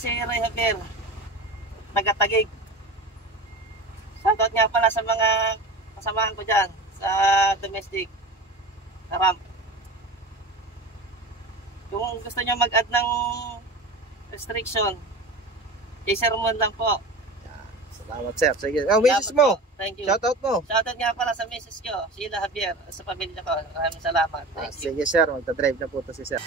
si Ray Javier, taga-Taguig. Shoutout nga pala sa mga kasamahan ko dyan sa domestic na ramp. Kung gusto nyo mag-add ng restriction, kay sermon lang po. Salamat sir. Sige. Misis mo. Thank you. Shoutout mo. Shoutout nga pala sa misis ko, Sheila Javier, sa pamilya ko. Maraming salamat. Thank you. Sige sir, magta-drive na po to si sir.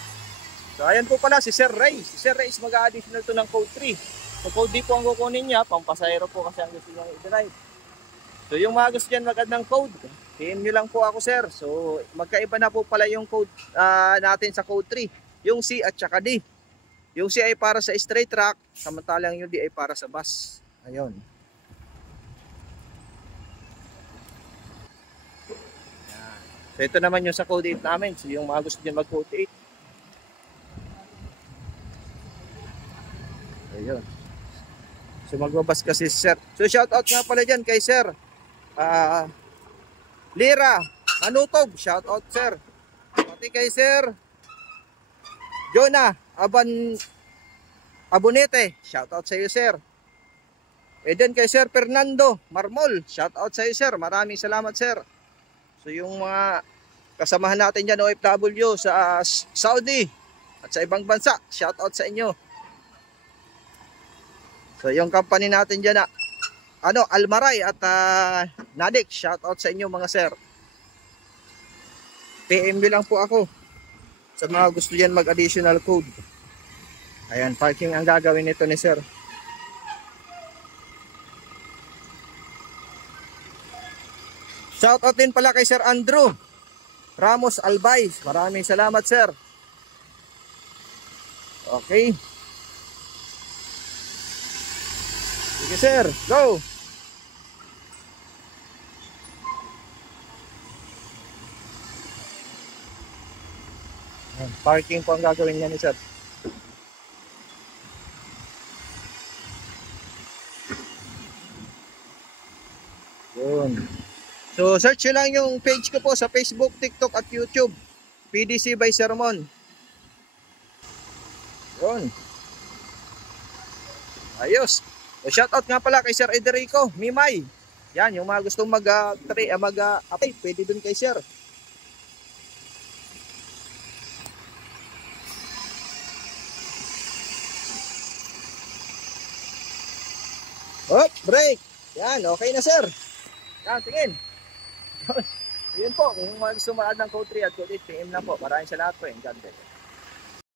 So ayan po pala si Sir Ray. Si Sir Ray is mag-a-additional to ng code 3. So code D po ang kukunin niya, pampasahero po kasi ang gusto niya i-drive. So yung mga gusto dyan mag-add ng code, PM nyo lang po ako sir. So magkaiba na po pala yung code natin sa code 3. Yung C at saka D. Yung C ay para sa straight track, samantalang yung D ay para sa bus. Ayun. So ito naman yung sa code 8 namin. So yung mga gusto dyan mag-code 8. Ayun. So magbabas kasi sir. So shoutout nga pala dyan kay sir Lira Anutog. Shoutout sir. Pati kay sir Jonah Abonete. Shoutout sa iyo sir. E din kay sir Fernando Marmol. Shoutout sa iyo sir. Maraming salamat sir. So yung mga kasamahan natin dyan OFW sa Saudi at sa ibang bansa, shoutout sa inyo. So yung company natin dyan Almaray at Nadik, shoutout sa inyo mga sir. PM lang po ako sa mga gusto dyan mag additional code. Ayan, parking ang gagawin nito ni sir. Shoutout din pala kay Sir Andrew Ramos Albay. Maraming salamat sir. Okay. Sige sir, go. Parking po ang gagawin niya ni sir. Yun. So search nyo lang yung page ko po sa Facebook, TikTok at YouTube. PDC by Sermon. Yun. Ayos. So shoutout nga pala kay Sir Ederico Mimay. Yan, yung mga gustong mag-apply, pwede dun kay Sir. Oh, break. Yan, okay na sir. Yan, tingin. Yun po, kung mga gusto ma-add ng code 3 at code 8, PM lang po. Maraming salamat po. God bless.